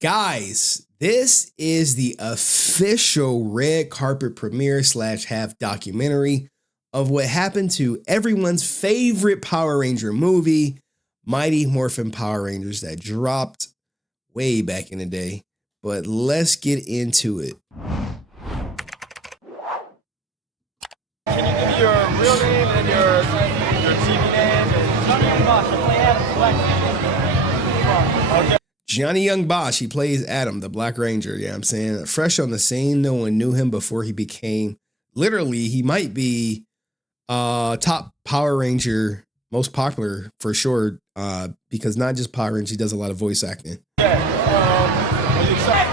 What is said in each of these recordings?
Guys, this is the official red carpet premiere / half documentary of what happened to everyone's favorite Power Ranger movie, Mighty Morphin Power Rangers, that dropped way back in the day. But let's get into it. Can you give me your real name and your TV name? Johnny Young Bosch, I play Adam, okay. Johnny Young Bosch, he plays Adam, the Black Ranger. Yeah, I'm saying fresh on the scene. No one knew him before he became, literally, he might be top Power Ranger, most popular for sure, because not just Power Ranger, he does a lot of voice acting. Yeah, are you excited?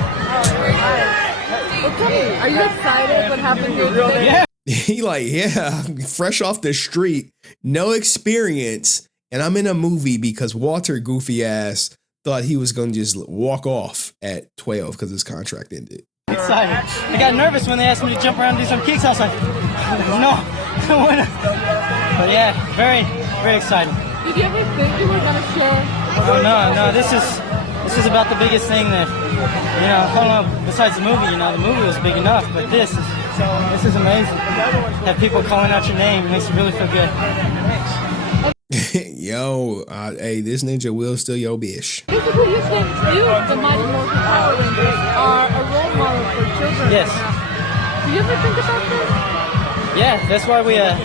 Are you excited? What happened here today? Yeah. He like, yeah, fresh off the street, no experience, and I'm in a movie because Walter goofy ass thought he was going to just walk off at 12 because his contract ended. Excited. I got nervous when they asked me to jump around and do some kicks. I was like, no. But yeah, very, very excited. Did you ever think you were going to share? Oh no, this is about the biggest thing that, you know, I don't know, besides the movie, you know, the movie was big enough, but this is amazing. Have people calling out your name makes you really feel good. Yo, hey, this ninja will steal your bitch. Basically, you think you, the Mighty Morphin Power Rangers, are a role model for children. Yes. Do you ever think about this? Yeah, that's why we're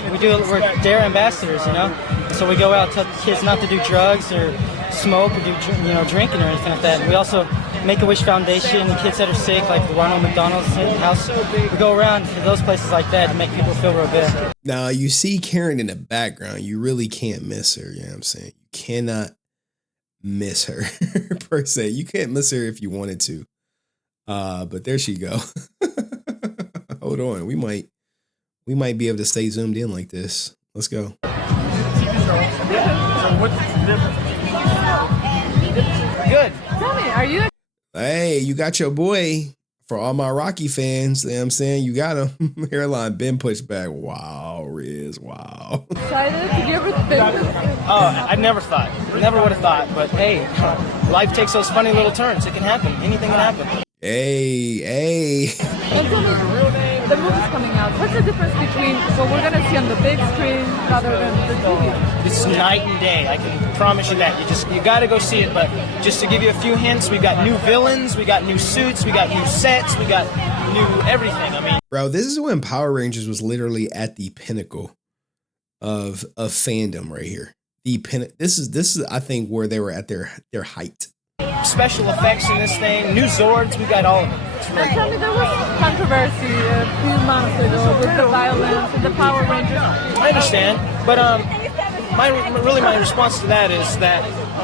DARE ambassadors, you know. So we go out, tell kids not to do drugs or smoke or do drinking or anything like that. We also Make-A-Wish Foundation, the kids that are sick, like the Ronald McDonald's house. We go around to those places like that to make people feel real good. Now, you see Karen in the background. You really can't miss her. You know what I'm saying? You cannot miss her, per se. You can't miss her if you wanted to. But there she go. Hold on. We might be able to stay zoomed in like this. Let's go. Good. Tell me, are you Hey, you got your boy. For all my Rocky fans, you know what I'm saying? You got him. Hairline been pushed back. Wow, Riz, wow. excited? Did you ever think I never thought. Never would have thought. But hey, life takes those funny little turns. It can happen. Anything can happen. Hey. And tell me, the movie's coming out. What's the difference between what we're going to see on the big screen rather than the TV? It's night and day. I can promise you that. You got to go see it. But just to give you a few hints, we've got new villains, we got new suits, we got new sets, we got new everything. I mean, Bro, this is when Power Rangers was literally at the pinnacle of fandom right here. This is I think where they were at their height. special effects in this thing, new Zords, we got all of them. It's really Tell me, there was controversy a few months ago with the violence and the Power Rangers. I understand, but my response to that is that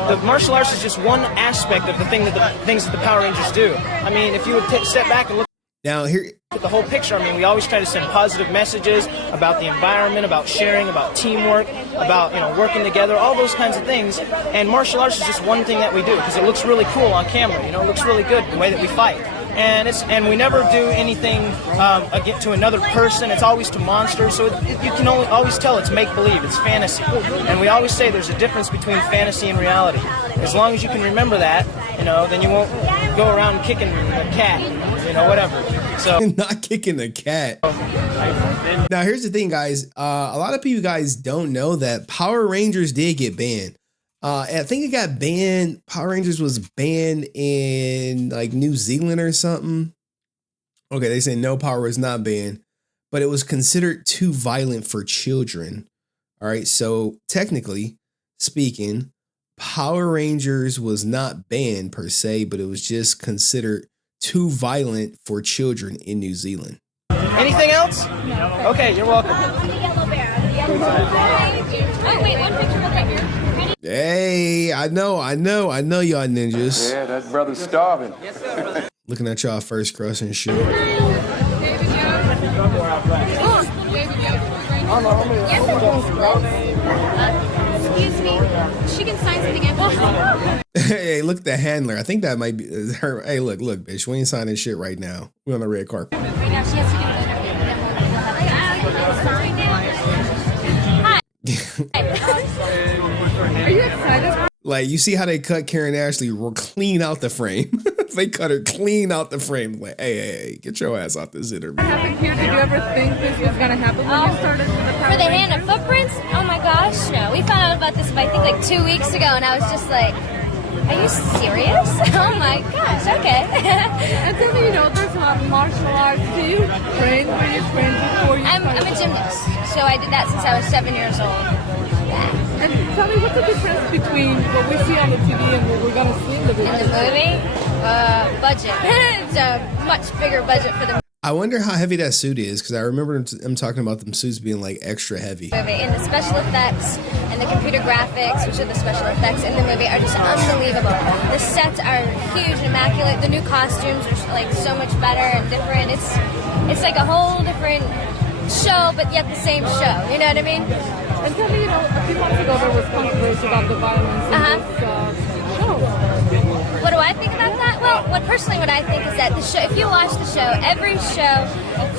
the martial arts is just one aspect of the things that the Power Rangers do. I mean, if you would step back and look Now here at the whole picture, I mean, we always try to send positive messages about the environment, about sharing, about teamwork, about, you know, working together, all those kinds of things. And martial arts is just one thing that we do because it looks really cool on camera. You know, it looks really good the way that we fight. And we never do anything to another person. It's always to monsters. So you can always tell it's make-believe. It's fantasy. And we always say there's a difference between fantasy and reality. As long as you can remember that, you know, then you won't go around kicking a cat, you know, whatever. So not kicking the cat. Now here's the thing, guys. A lot of people guys don't know that Power Rangers did get banned. I think it got banned. Power Rangers was banned in like New Zealand or something. Okay, they say no, Power was not banned, but it was considered too violent for children. All right, so technically speaking, Power Rangers was not banned per se, but it was just considered too violent for children in New Zealand. anything else? Okay, you're welcome. Oh, wait, one picture real quick here. Hey, I know y'all ninjas. Yeah, that brother's starving. Looking at y'all first crush and shit. Excuse me. She can sign something after. Hey, look at the handler. I think that might be her. Hey, look, bitch. We ain't signing shit right now. We on the red carpet. Right now, she has to get it. Are you excited? Like, you see how they cut Karen Ashley clean out the frame. They cut her clean out the frame. Like, hey, get your ass out this interview. What happened here? Did you ever think this was gonna happen when you started with the Power For the Rangers? hand of footprints? Oh my gosh, no. We found out about this, I think, like 2 weeks ago, and I was just like, are you serious? Oh my gosh, okay. And tell me, you know, there's a lot of martial arts. Do you train? Were you trained before you I'm a gymnast, so I did that since I was 7 years old. Yeah. And tell me, what's the difference between what we see on the TV and what we're gonna see in the movie? In the movie, budget. It's a much bigger budget for the I wonder how heavy that suit is, because I remember them talking about them suits being like extra heavy. movie. And the special effects and the computer graphics, which are the special effects in the movie, are just unbelievable. The sets are huge and immaculate. The new costumes are like so much better and different. It's like a whole different show, but yet the same show. You know what I mean? And tell me, you know, a few months ago there was controversy about the violence in this show. What do I think about that? Well, what I think is that the show, if you watch the show, every show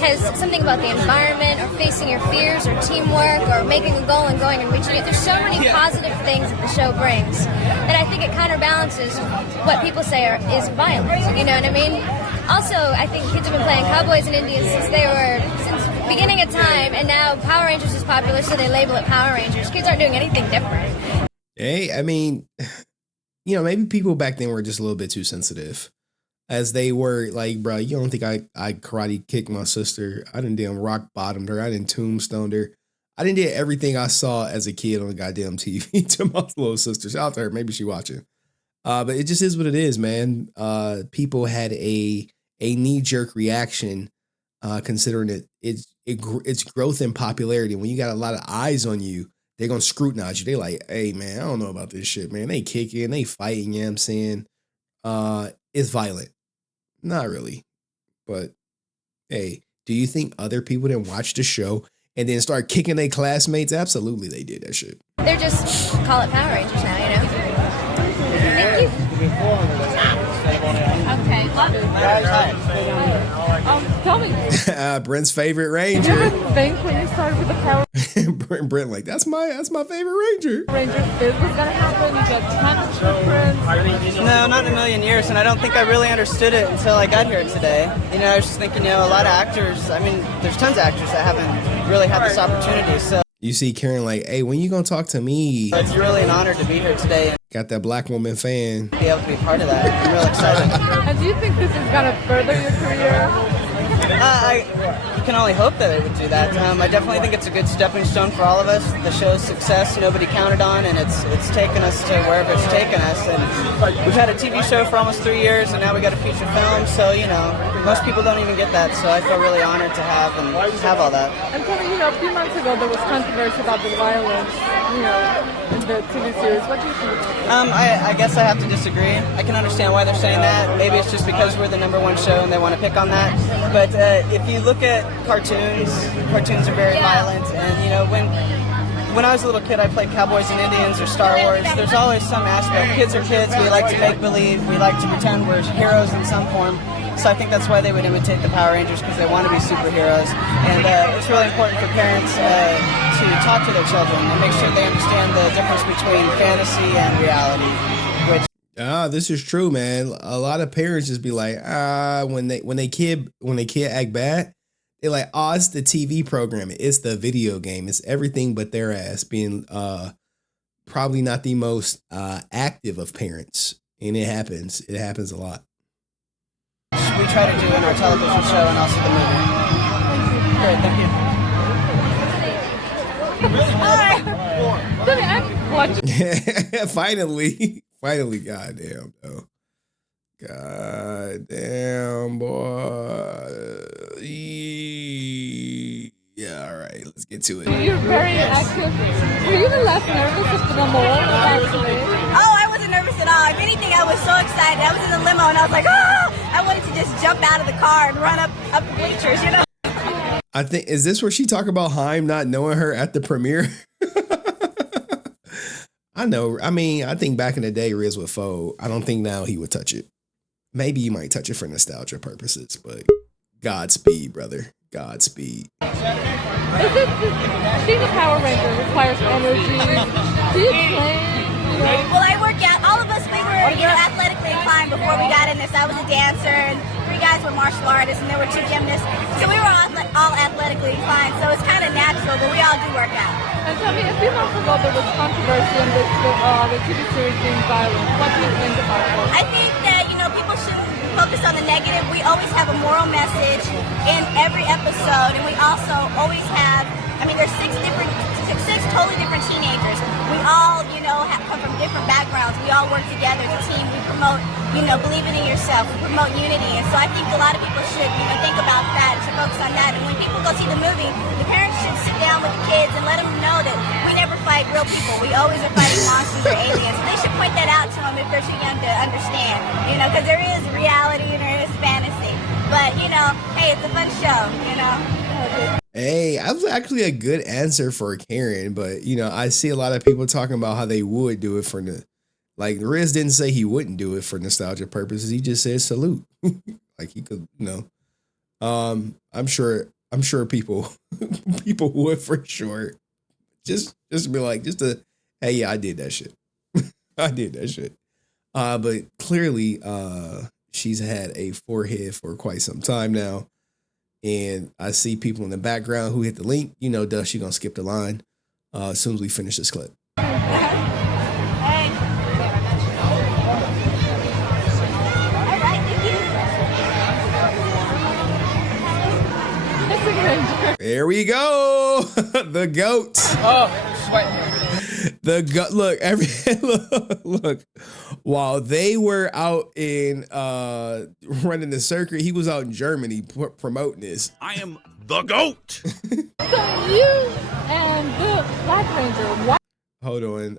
has something about the environment or facing your fears or teamwork or making a goal and going and reaching it. There's so many positive things that the show brings that I think it counterbalances what people say is violence. You know what I mean? Also, I think kids have been playing cowboys and Indians since the beginning of time, and now Power Rangers is popular, so they label it Power Rangers. Kids aren't doing anything different. Hey, I mean, you know, maybe people back then were just a little bit too sensitive. As they were like, bro, you don't think I karate kicked my sister? I done damn rock bottomed her. I done tombstoned her. I done did everything I saw as a kid on the goddamn TV to my little sister. Shout out to her. Maybe she watching. But it just is what it is, man. People had a knee-jerk reaction, considering its growth in popularity. When you got a lot of eyes on you, they're gonna scrutinize you. They like, hey man, I don't know about this shit, man. They kicking, they fighting, you know what I'm saying? It's violent. Not really. But hey, do you think other people didn't watch the show and then start kicking their classmates? Absolutely they did that shit. They're just call it Power Rangers now, you know? Thank you. Okay. Tell me, Brent's favorite did ranger. you ever think when you started with the Power Brent like, that's my favorite ranger. Rangers this was gonna happen? You get tons of footprints. No, not in a million years, and I don't think I really understood it until I got here today. You know, I was just thinking, you know, a lot of actors, I mean, there's tons of actors that haven't really had this opportunity, so You see Karen like, hey, when you gonna talk to me? it's really an honor to be here today Got that black woman fan. and be able to be part of that. I'm real excited. And do you think this is gonna further your career? You can only hope that it would do that. I definitely think it's a good stepping stone for all of us. The show's success nobody counted on, and it's taken us to wherever it's taken us. And we've had a TV show for almost 3 years, and now we got a feature film. So you know, most people don't even get that. So I feel really honored to have all that. And tell me, you know, a few months ago there was controversy about the violence, you know, in the TV series. What do you think about that? I guess I have to disagree. I can understand why they're saying that. Maybe it's just because we're the #1 show and they want to pick on that. But if you look at cartoons are very violent. And you know, when I was a little kid, I played Cowboys and Indians or Star Wars. There's always some aspect. Kids are kids. We like to make believe. We like to pretend we're heroes in some form. So I think that's why they would imitate the Power Rangers, because they want to be superheroes. And it's really important for parents to talk to their children and make sure they understand the difference between fantasy and reality. This is true, man. A lot of parents just be like, when they kid act bad, they're like, it's the TV programming, it's the video game, it's everything but their ass being probably not the most active of parents. And it happens a lot. We try to do in our television show and also the movie. Great, thank you. I'm watching. Finally, goddamn, though. Goddamn, boy. Yeah, all right, let's get to it. You're very active. Were you even less nervous of the mole actually? Oh, I wasn't nervous at all. If anything, I was so excited. I was in the limo and I was like, I wanted to just jump out of the car and run up the bleachers, you know? I think, is this where she talk about Haim not knowing her at the premiere? I know. I mean, I think back in the day, Riz would fold. I don't think now he would touch it. Maybe you might touch it for nostalgia purposes, but Godspeed, brother. Godspeed. Being a Power Ranger requires energy. Do you train? Well, I work out. All of us, we were were, athletically inclined before we got in this. I was a dancer, and 3 guys were martial artists, and there were 2 gymnasts. So we were all athletically inclined. So it's kind of natural, but we all do work out. And tell me, a few months ago there was controversy in the TV series being violent. What do you think about it? I think that, people shouldn't focus on the negative. We always have a moral message in every episode, and we also always have, there's 6 totally different teenagers. We all, come from different backgrounds. We all work together as a team. We promote, believing in yourself. We promote unity. And so I think a lot of people should, think about that, should focus on that. And when people go see the movie, the parents should sit down with the kids and let them know that we never fight real people. We always are fighting monsters or aliens. They should point that out to them if they're too young to understand, because there is reality and there is fantasy. But, hey, it's a fun show, Hey, that was actually a good answer for Karen, but I see a lot of people talking about how they would do it for Riz didn't say he wouldn't do it for nostalgia purposes. He just said salute. Like he could, I'm sure people would for sure. Just be like, hey, yeah, I did that shit. I did that shit. But clearly, she's had a forehead for quite some time now. And I see people in the background who hit the link. Duh, she gonna skip the line as soon as we finish this clip. There we go. The goat. Oh, sweat. The goat. Look, look. While they were out in running the circuit, he was out in Germany promoting this. I am the GOAT. So you and the Black Ranger, why? Hold on.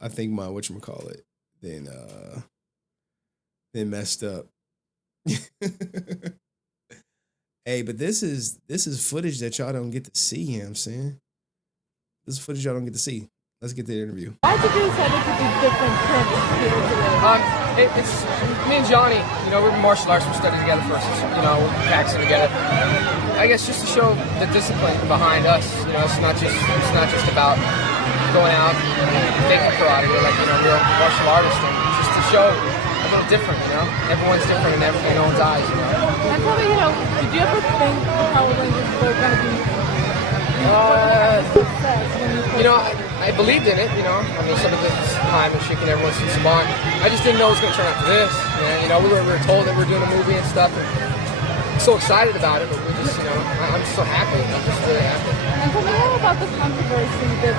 I think my whatchamacallit then messed up. Hey, but this is footage that y'all don't get to see, you know what I'm saying? This is footage y'all don't get to see. Let's get to the interview. Why did you decide to do different trips here today? It's me and Johnny, we're martial arts, we studied together first, we're practicing together. I guess just to show the discipline behind us, it's not just about going out and thinking karate, we're like, real martial artists, and just to show a little different, everyone's different in no one's eyes, And tell me, did you ever think the Power Rangers were going to be success when you I believed in it, some of the time and shaking everyone's spot. I just didn't know it was going to turn out to this. We were told that we're doing a movie and stuff. And I'm so excited about it, but we're just, I'm just so happy. I'm just really happy. And tell me more about the controversy that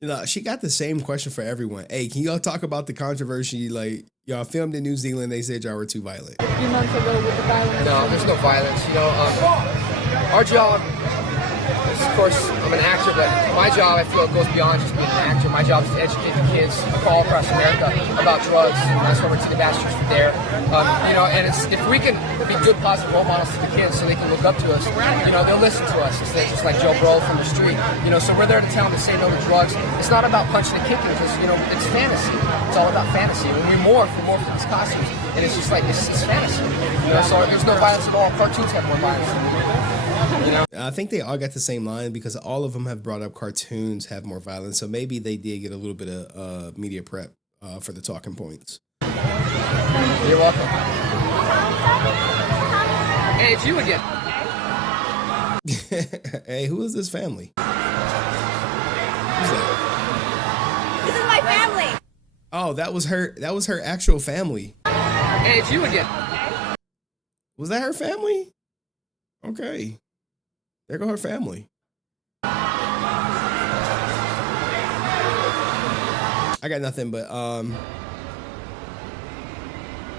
we had. She got the same question for everyone. Hey, can y'all talk about the controversy? Like, y'all filmed in New Zealand, they said y'all were too violent. A few months ago with the violence. No, there's no violence. Our job, of course, I'm an actor, but my job, I feel, goes beyond just being an actor. My job is to educate the kids all across America about drugs. And that's why we're to the bachelor's for there. And if we can be good, positive role models to the kids so they can look up to us, they'll listen to us. It's just like Joe Blow from the street. So we're there to tell them to say no to drugs. It's not about punching and kicking because, it's fantasy. It's all about fantasy. When we morph in these costumes, and it's just like, it's fantasy. So there's no violence at all. Cartoons have more violence than we do. I think they all got the same line because all of them have brought up cartoons have more violence. So maybe they did get a little bit of media prep for the talking points. You're welcome. Hey, it's you again. Hey, who is this family? Who's that? This is my family. Oh, that was her actual family. Hey, it's you again. Was that her family? Okay. There go her family. I got nothing, but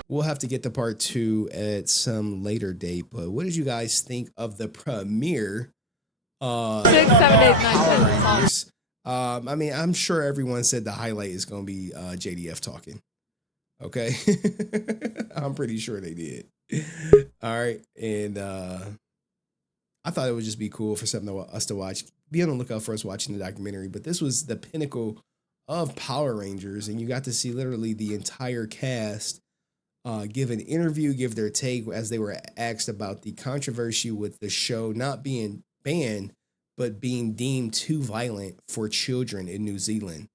we'll have to get to part 2 at some later date. But what did you guys think of the premiere? 6, 7, 8, 9, 10. I'm sure everyone said the highlight is going to be JDF talking. Okay. I'm pretty sure they did. All right. And I thought it would just be cool for something for us to watch. Be on the lookout for us watching the documentary. But this was the pinnacle of Power Rangers, and you got to see literally the entire cast give an interview, give their take as they were asked about the controversy with the show not being banned, but being deemed too violent for children in New Zealand.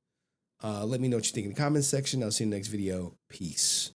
Let me know what you think in the comments section. I'll see you in the next video. Peace.